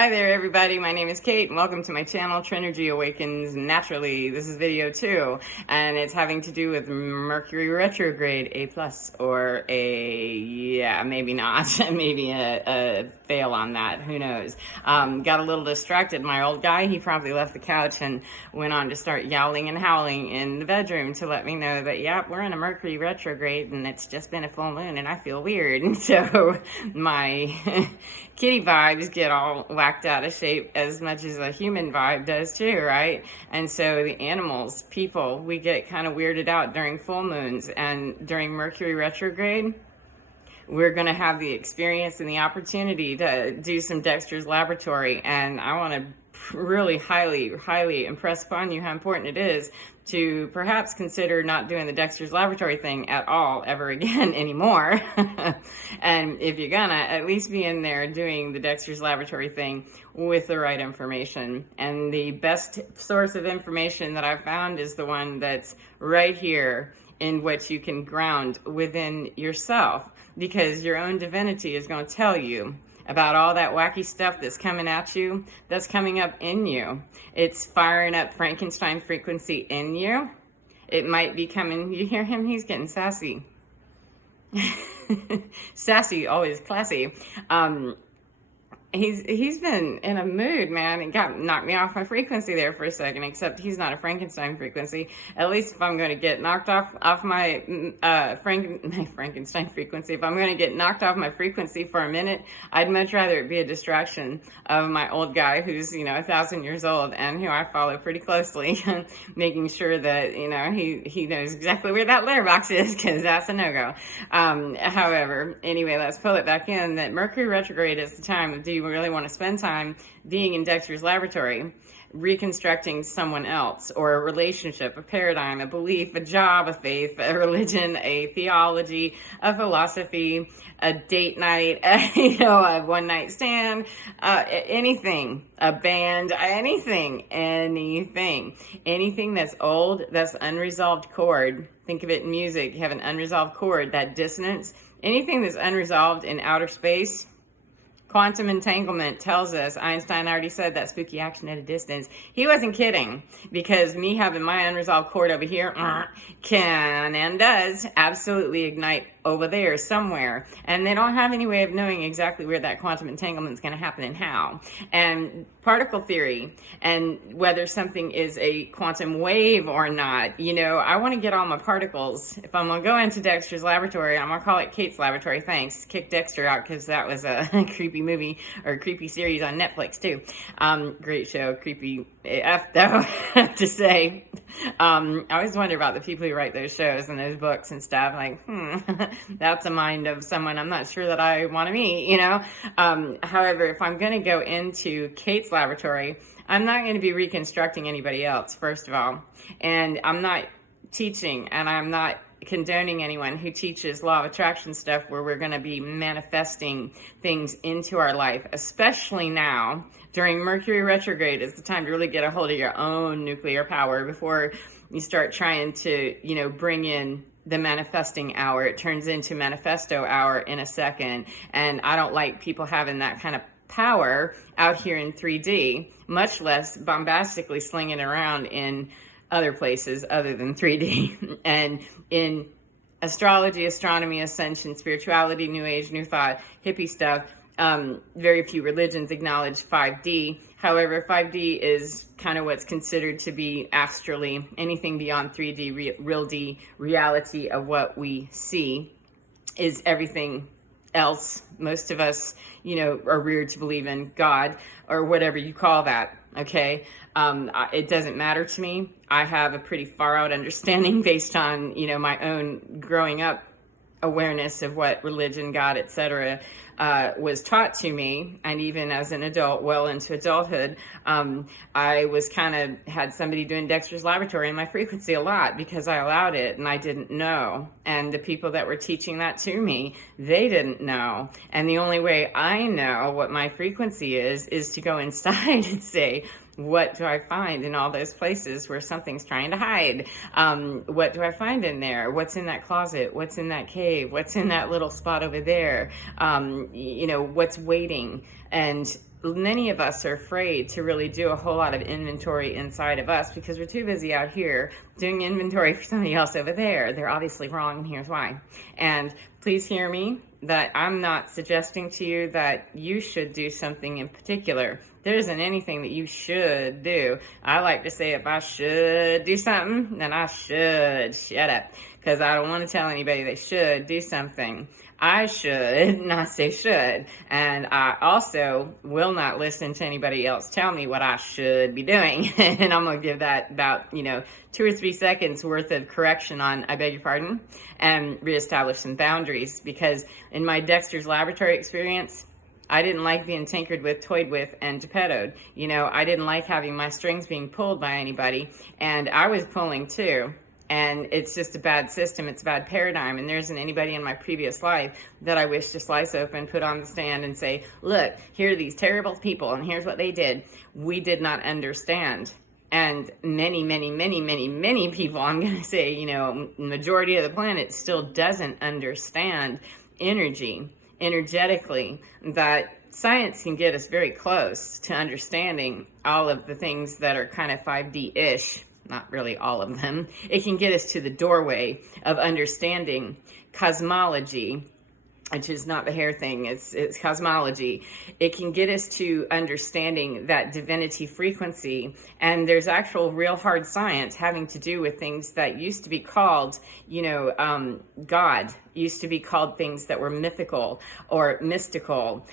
Hi there everybody, my name is Kate and welcome to my channel, Trinergy Awakens Naturally. This is video 2 and it's having to do with Mercury Retrograde A+, or maybe not, maybe a fail on that, who knows. Got a little distracted. My old guy, he probably left the couch and went on to start yowling and howling in the bedroom to let me know that, yep, we're in a Mercury Retrograde and it's just been a full moon and I feel weird. And so my kitty vibes get all whacked out of shape as much as a human vibe does too, right? And so the animals, people, we get kind of weirded out during full moons, and during Mercury retrograde, we're going to have the experience and the opportunity to do some Dexter's Laboratory. And I want to really highly impress upon you how important it is to perhaps consider not doing the Dexter's Laboratory thing at all ever again anymore. And if you're gonna, at least be in there doing the Dexter's Laboratory thing with the right information. And the best source of information that I've found is the one that's right here, in which you can ground within yourself, because your own divinity is going to tell you about all that wacky stuff that's coming at you, that's coming up in you. It's firing up Frankenstein frequency in you. It might be coming, you hear him? He's getting sassy. Sassy, always classy. He's been in a mood, man. It knocked me off my frequency there for a second, except he's not a Frankenstein frequency. At least if I'm going to get knocked off my Frankenstein frequency, if I'm going to get knocked off my frequency for a minute, I'd much rather it be a distraction of my old guy who's, 1,000 years old and who I follow pretty closely, making sure that, he knows exactly where that litter box is, because that's a no-go. However, anyway, let's pull it back in that Mercury retrograde is the time. Do you really want to spend time being in Dexter's Laboratory, reconstructing someone else, or a relationship, a paradigm, a belief, a job, a faith, a religion, a theology, a philosophy, a date night, a one-night stand, anything, a band, anything that's old, that's unresolved chord. Think of it in music. You have an unresolved chord, that dissonance. Anything that's unresolved in outer space. Quantum entanglement tells us, Einstein already said that spooky action at a distance. He wasn't kidding, because me having my unresolved chord over here can and does absolutely ignite over there somewhere. And they don't have any way of knowing exactly where that quantum entanglement is going to happen and how. And particle theory, and whether something is a quantum wave or not, I want to get all my particles. If I'm going to go into Dexter's Laboratory, I'm going to call it Kate's Laboratory. Thanks. Kick Dexter out, because that was a creepy movie, or a creepy series on Netflix too. Great show. Creepy AF though, I have to say. I always wonder about the people who write those shows and those books and stuff. Like, that's a mind of someone I'm not sure that I want to meet, However, if I'm going to go into Kate's Laboratory, I'm not going to be reconstructing anybody else, first of all. And I'm not teaching, and I'm not condoning anyone who teaches law of attraction stuff where we're going to be manifesting things into our life, especially now during Mercury retrograde. Is the time to really get a hold of your own nuclear power before you start trying to, bring in the manifesting hour. It turns into manifesto hour in a second. And I don't like people having that kind of power out here in 3D, much less bombastically slinging around in other places other than 3D. And in astrology, astronomy, ascension, spirituality, new age, new thought, hippie stuff, very few religions acknowledge 5D. However, 5D is kind of what's considered to be astrally. Anything beyond 3D, real D, reality of what we see is everything else. Most of us, are reared to believe in God, or whatever you call that. Okay. It doesn't matter to me. I have a pretty far out understanding based on, my own growing up awareness of what religion, God, etc., was taught to me. And even as an adult, well into adulthood, I was had somebody doing Dexter's Laboratory in my frequency a lot, because I allowed it and I didn't know. And the people that were teaching that to me, they didn't know. And the only way I know what my frequency is to go inside and say, what do I find in all those places where something's trying to hide? What do I find in there? What's in that closet? What's in that cave? What's in that little spot over there? What's waiting? And many of us are afraid to really do a whole lot of inventory inside of us because we're too busy out here doing inventory for somebody else over there. They're obviously wrong, and here's why. And please hear me, that I'm not suggesting to you that you should do something in particular. There isn't anything that you should do. I like to say if I should do something, then I should shut up, because I don't want to tell anybody they should do something. I should not say should, and I also will not listen to anybody else tell me what I should be doing. And I'm going to give that about 2 or 3 seconds worth of correction on I beg your pardon, and reestablish some boundaries, because in my Dexter's Laboratory experience, I didn't like being tinkered with, toyed with, and Pt.2'd. I didn't like having my strings being pulled by anybody, and I was pulling too. And it's just a bad system. It's a bad paradigm. And there isn't anybody in my previous life that I wish to slice open, put on the stand, and say, look, here are these terrible people, and here's what they did. We did not understand. And many, many, many, many, many people, I'm going to say, majority of the planet still doesn't understand energetically, that science can get us very close to understanding all of the things that are kind of 5D-ish. Not really all of them. It can get us to the doorway of understanding cosmology, which is not the hair thing, it's cosmology. It can get us to understanding that divinity frequency, and there's actual real hard science having to do with things that used to be called, God, used to be called things that were mythical or mystical.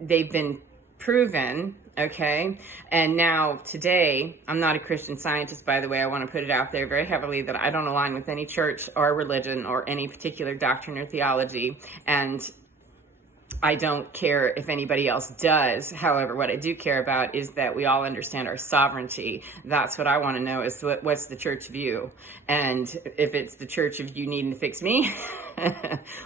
They've been proven, okay? And now today, I'm not a Christian Scientist, by the way. I want to put it out there very heavily that I don't align with any church or religion or any particular doctrine or theology. And I don't care if anybody else does. However, what I do care about is that we all understand our sovereignty. That's what I want to know, is what's the church view. And if it's the church of you needing to fix me,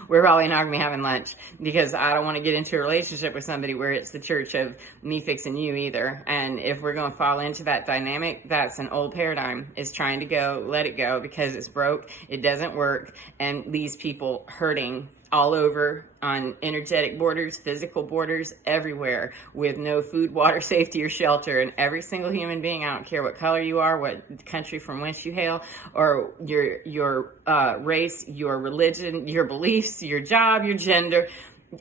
we're probably not going to be having lunch, because I don't want to get into a relationship with somebody where it's the church of me fixing you either. And if we're going to fall into that dynamic, that's an old paradigm. It's trying to go, let it go, because it's broke, it doesn't work, and leaves people hurting all over on energetic borders, physical borders, everywhere, with no food, water, safety, or shelter. And every single human being, I don't care what color you are, what country from whence you hail, or your race, your religion, your beliefs, your job, your gender,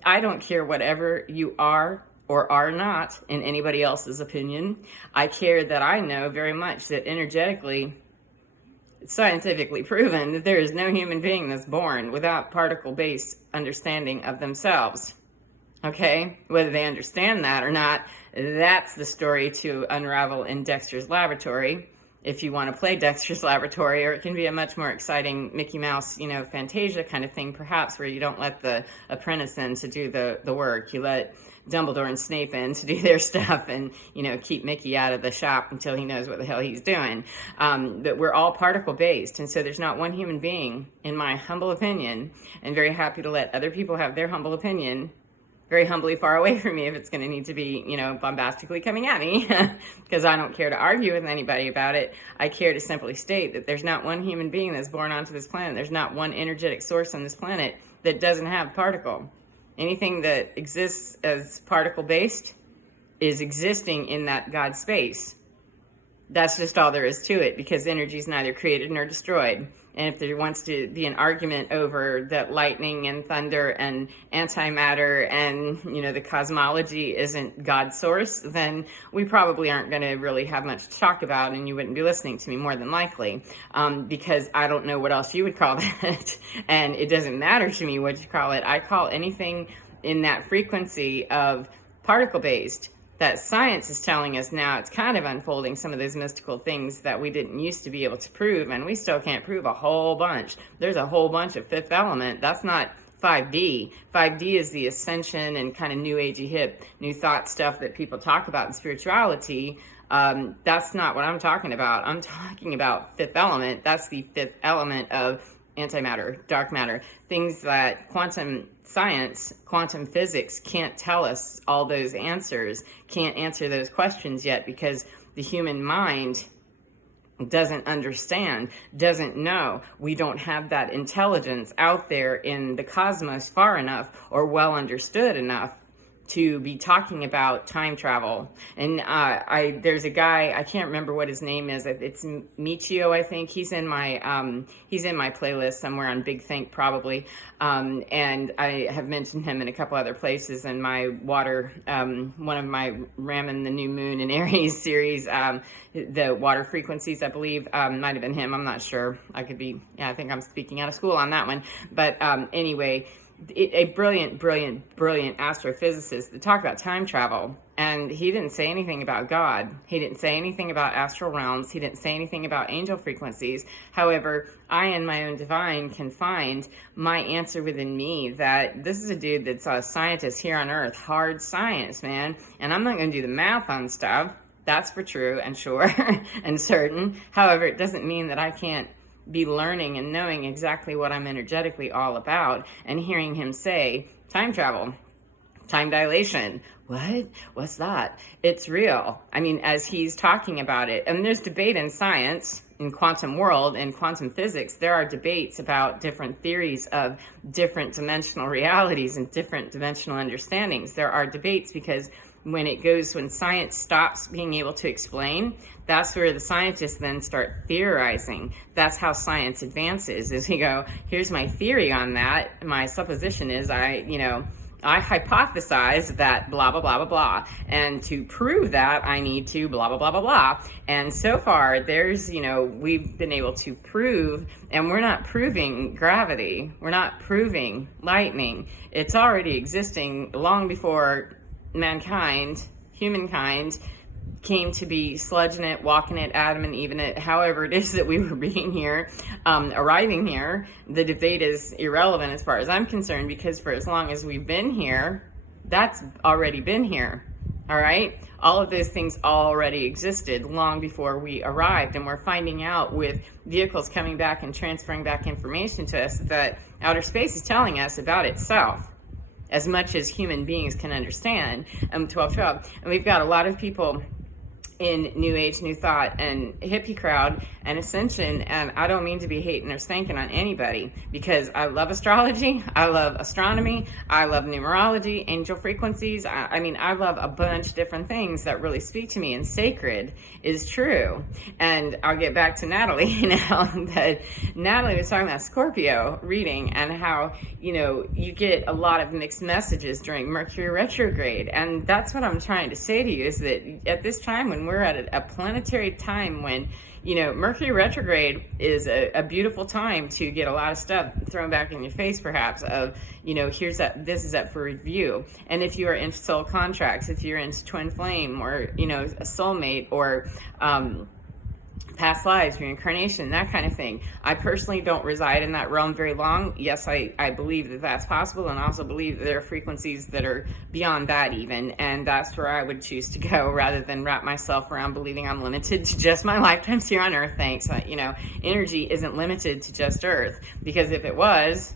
I don't care whatever you are or are not in anybody else's opinion. I care that I know very much that energetically, it's scientifically proven that there is no human being that's born without particle-based understanding of themselves. Okay? Whether they understand that or not, that's the story to unravel in Dexter's Laboratory, if you want to play Dexter's Laboratory, or it can be a much more exciting Mickey Mouse, Fantasia kind of thing, perhaps, where you don't let the apprentice in to do the work. You let Dumbledore and Snape in to do their stuff, and keep Mickey out of the shop until he knows what the hell he's doing. But we're all particle based, and so there's not one human being, in my humble opinion, and very happy to let other people have their humble opinion, very humbly far away from me if it's going to need to be, bombastically coming at me, because I don't care to argue with anybody about it. I care to simply state that there's not one human being that's born onto this planet. There's not one energetic source on this planet that doesn't have particle. Anything that exists as particle-based is existing in that God space. That's just all there is to it, because energy is neither created nor destroyed. And if there wants to be an argument over that lightning and thunder and antimatter and, the cosmology isn't God's source, then we probably aren't going to really have much to talk about, and you wouldn't be listening to me more than likely, because I don't know what else you would call that. And it doesn't matter to me what you call it. I call anything in that frequency of particle-based, that science is telling us now. It's kind of unfolding some of those mystical things that we didn't used to be able to prove, and we still can't prove a whole bunch. There's a whole bunch of fifth element. That's not 5D. 5D is the ascension and kind of new agey hip, new thought stuff that people talk about in spirituality. That's not what I'm talking about. I'm talking about fifth element. That's the fifth element of antimatter, dark matter, things that quantum science, quantum physics can't tell us all those answers, can't answer those questions yet, because the human mind doesn't understand, doesn't know. We don't have that intelligence out there in the cosmos far enough or well understood enough to be talking about time travel. And there's a guy, I can't remember what his name is. It's Michio, I think. He's in my playlist somewhere on Big Think probably. And I have mentioned him in a couple other places in my water, one of my Ramming the New Moon in Aries series, the water frequencies, I believe, might have been him. I'm not sure. I think I'm speaking out of school on that one. But anyway, a brilliant astrophysicist that talked about time travel. And he didn't say anything about God. He didn't say anything about astral realms. He didn't say anything about angel frequencies. However, I, in my own divine, can find my answer within me that this is a dude that's a scientist here on Earth. Hard science, man. And I'm not going to do the math on stuff. That's for true and sure and certain. However, it doesn't mean that I can't be learning and knowing exactly what I'm energetically all about, and hearing him say time travel, time dilation. What? What's that? It's real. I mean, as he's talking about it, and there's debate in science, in quantum world, in quantum physics, there are debates about different theories of different dimensional realities and different dimensional understandings. There are debates because when science stops being able to explain, that's where the scientists then start theorizing. That's how science advances, is we go, here's my theory on that. My supposition is I hypothesize that blah, blah, blah, blah, blah. And to prove that, I need to blah, blah, blah, blah, blah. And so far, we've been able to prove, and we're not proving gravity. We're not proving lightning. It's already existing long before humankind, came to be sludging it, walking it, Adam and Eve in it, however it is that we were being here, arriving here. The debate is irrelevant as far as I'm concerned, because for as long as we've been here, that's already been here. All right? All of those things already existed long before we arrived, and we're finding out with vehicles coming back and transferring back information to us that outer space is telling us about itself, as much as human beings can understand. 1212. And we've got a lot of people in New Age, New Thought, and hippie crowd, and Ascension, and I don't mean to be hating or stinking on anybody, because I love astrology, I love astronomy, I love numerology, angel frequencies, I love a bunch of different things that really speak to me, and sacred is true. And I'll get back to Natalie now, that Natalie was talking about Scorpio reading, and how, you get a lot of mixed messages during Mercury retrograde, and that's what I'm trying to say to you, is that at this time when we're at a planetary time when, Mercury retrograde is a beautiful time to get a lot of stuff thrown back in your face, perhaps, of, this is up for review. And if you are into soul contracts, if you're into twin flame, or, a soulmate, or, past lives, reincarnation, that kind of thing. I personally don't reside in that realm very long. Yes, I believe that that's possible, and also believe that there are frequencies that are beyond that even, and that's where I would choose to go, rather than wrap myself around believing I'm limited to just my lifetimes here on Earth. Thanks. Energy isn't limited to just Earth, because if it was,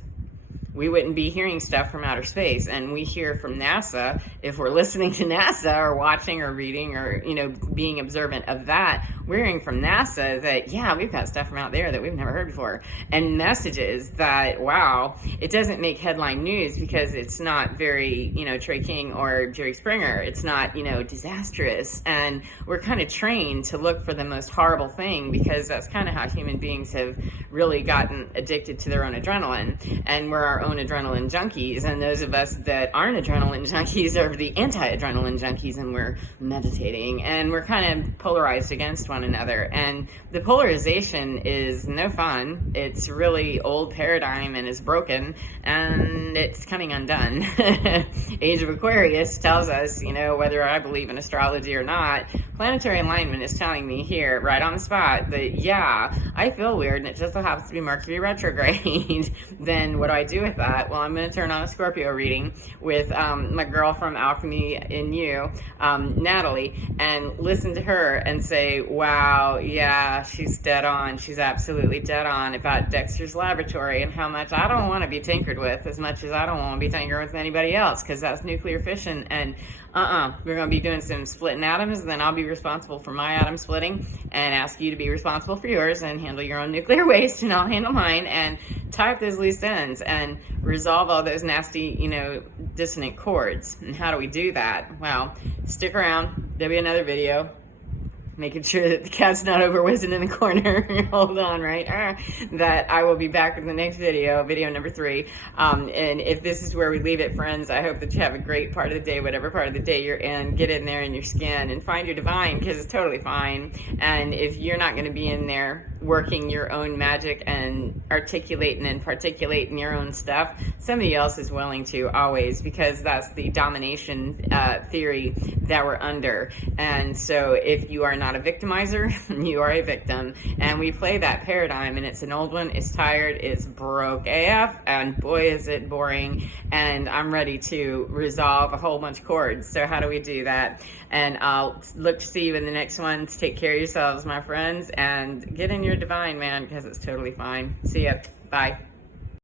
we wouldn't be hearing stuff from outer space. And we hear from NASA, if we're listening to NASA or watching or reading or, being observant of that, we're hearing from NASA that, yeah, we've got stuff from out there that we've never heard before. And messages that, wow, it doesn't make headline news because it's not very, Trey King or Jerry Springer. It's not, disastrous. And we're kind of trained to look for the most horrible thing, because that's kind of how human beings have really gotten addicted to their own adrenaline. And we're our own adrenaline junkies, and those of us that aren't adrenaline junkies are the anti-adrenaline junkies, and we're meditating, and we're kind of polarized against one another. And the polarization is no fun. It's really old paradigm and is broken, and it's coming undone. Age of Aquarius tells us, whether I believe in astrology or not, planetary alignment is telling me here, right on the spot, that yeah, I feel weird, and it just so happens to be Mercury retrograde. Then what do I do with that? Well, I'm going to turn on a Scorpio reading with my girl from Alchemy in You, Natalie, and listen to her and say, wow, yeah, she's dead on. She's absolutely dead on about Dexter's Laboratory and how much I don't want to be tinkered with, as much as I don't want to be tinkered with anybody else, because that's nuclear fission. And We're going to be doing some splitting atoms, and then I'll be responsible for my atom splitting and ask you to be responsible for yours and handle your own nuclear waste, and I'll handle mine, and tie up those loose ends and resolve all those nasty, dissonant chords. And how do we do that? Well, stick around. There'll be another video. Making sure that the cat's not over whizzing in the corner. Hold on, right? That I will be back with the next video number 3. And if this is where we leave it, friends, I hope that you have a great part of the day, whatever part of the day you're in. Get in there in your skin and find your divine, because it's totally fine. And if you're not going to be in there working your own magic and articulating and particulating your own stuff, somebody else is willing to, always, because that's the domination theory that we're under. And so if you are not a victimizer, you are a victim. And we play that paradigm, and it's an old one, it's tired, it's broke AF, and boy is it boring, and I'm ready to resolve a whole bunch of chords. So how do we do that? And I'll look to see you in the next ones. Take care of yourselves, my friends, and get in your divine, man, because it's totally fine. See ya. Bye.